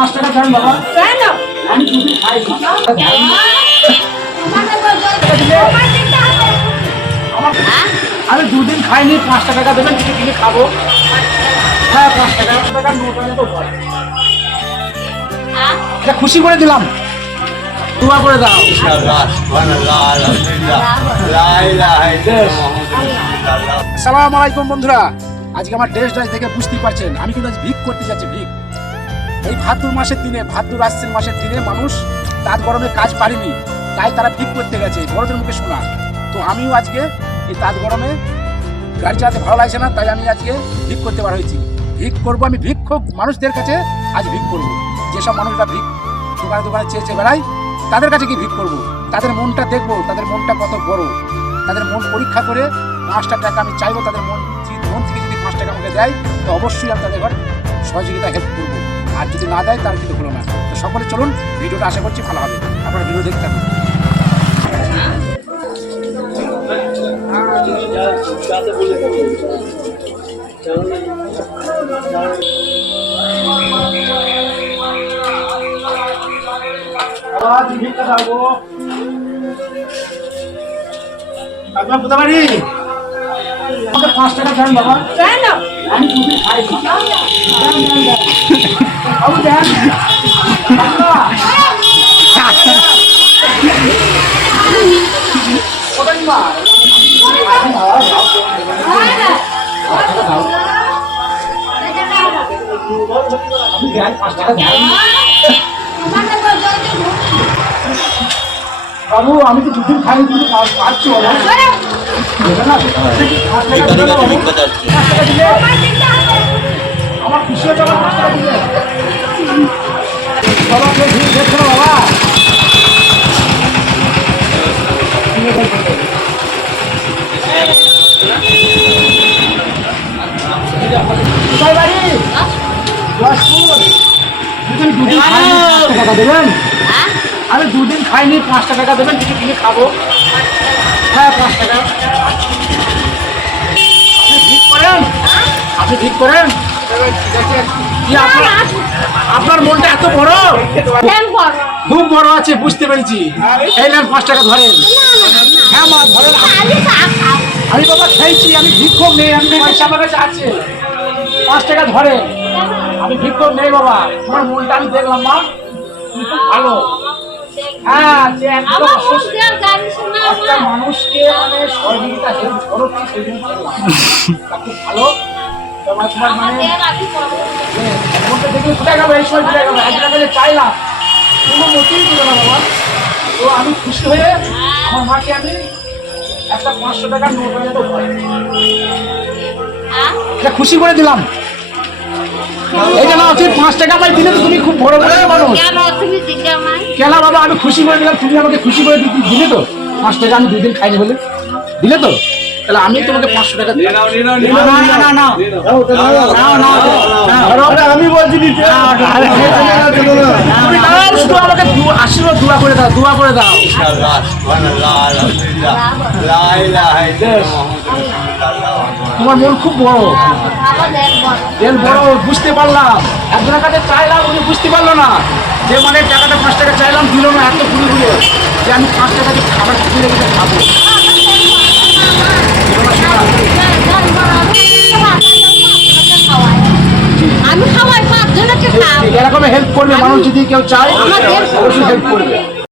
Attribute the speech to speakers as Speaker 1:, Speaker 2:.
Speaker 1: পাঁচ টাকা দেন বাবা? আমি দুদিন খাইছি আমি দুদিন খাইনি পাঁচটা টাকা দেবেন কিছু কিনে খাব। হ্যাঁ পাঁচ টাকা টাকা নোট আনে তো এটা খুশি করে দিলাম। দোয়া করে দাও। আসসালামু আলাইকুম বন্ধুরা। আজকে আমার ড্রেস ড্রেস দেখে বুঝতেই পারছেন আমি কিন্তু আজ ভিক করতে যাচ্ছি ভিক। এই ভাদ্র মাসের দিনে, ভাদ্র আশ্বিন মাসের দিনে মানুষ তার গরমে কাজ পারেনি, তাই তারা ভিক করতে গেছে। বড়দের মুখে শোনা। তো আমিও আজকে এই তাঁত গরমে গাড়ি চালাতে ভালো লাগছে না, তাই আমি আজকে ভিক করতে বার হয়েছি। ভিক করব আমি ভিক্ষুক মানুষদের কাছে আজ ভিক করব। যেসব মানুষরা ভিক দোকানে দোকানে চেয়ে চেয়ে বেড়ায়, তাদের কাছে কি ভিক করব। তাদের মনটা দেখব, তাদের মনটা কত বড়। তাদের মন পরীক্ষা করে পাঁচটা টাকা আমি চাইব, তাদের মন মন থেকে যদি পাঁচ টাকা আমাকে দেয়, তো অবশ্যই আমি তাদের ঘর সহযোগিতা হেল্প করব। আর যদি না দেয় তার কিন্তু হলো না তো সকলে চলুন, ভিডিওটা আশা করছি ভালো হবে আপনারা ভিডিও দেখতে থাকুন। আপনার কোথা বাড়ি? আমাকে পাঁচ টাকা দেন বাবা বাবু আমি তো দুদিন খাইনি কিন্তু পাচ্ছি। টাকা পাঁচ আমার পাঁচ দুদিন দুদিন খাইনি পাঁচটা টাকা দেবেন আমি দুদিন খাইনি, পাঁচটা টাকা দেবেন, কিছু কিনে খাব। হ্যাঁ পাঁচ টাকা। আপনি ঠিক করেন? আপনি ঠিক করেন? আপনার মনটা এত বড়? খুব বড় আছে, বুঝতে পেরেছি। এই নেন, পাঁচ টাকা ধরেন। হ্যাঁ মা, ধরেন। আমি বাবা খেয়েছি, আমি ভিক্ষুক নেই, আমি পয়সা আমার কাছে আছে। পাঁচ টাকা ধরেন। আমি ভিক্ষুক নেই বাবা। তোমার মনটা আমি দেখলাম, মা। ভালো। হ্যাঁ একটা মানুষকে মানে সহযোগিতা হেল্প সেই জন্য। খুব ভালো। তোমার তোমার মানে মনটা দেখলে কোথায় এই সময় কোথায় চাইলাম কোনো মতেই দিল না বাবা। তো আমি খুশি হয়ে আমার মাকে আমি একটা পাঁচশো টাকার নোট এনে দেবো এটা খুশি করে দিলাম। এইটা না তুই পাঁচ টাকা পাই দিলে তো তুমি খুব বড় বড় মানুষ। কেন বাবা আমি খুশি করে দিলাম তুমি আমাকে খুশি করে দিলে তো। পাঁচ টাকা আমি দুদিন খাইনি বলে দিলে তো তাহলে আমি তোমাকে পাঁচশো টাকা।
Speaker 2: আমি বলছি
Speaker 1: আমাকে আশীর্বাদ দোয়া করে দাও দোয়া করে দাও
Speaker 2: ইনশাআল্লাহ সুবহানাল্লাহ আলহামদুলিল্লাহ লা ইলাহা ইল্লাল্লাহ মুহাম্মাদুর রাসূলুল্লাহ
Speaker 1: তোমার মন খুব বড় এর বড় বুঝতে পারলাম একজনের কাছে চাইলাম উনি বুঝতে পারল না যে মানে টাকাটা পাঁচ টাকা চাইলাম দিল না এত ঘুরে ঘুরে যে আমি পাঁচ টাকা দিয়ে খাবার কিনে রেখে খাব।
Speaker 3: আমি খাওয়াই পাঁচজনকে খাওয়াই
Speaker 1: এরকম হেল্প করবে মানুষ যদি কেউ চায়
Speaker 3: আমাকে
Speaker 1: অবশ্যই হেল্প করবে।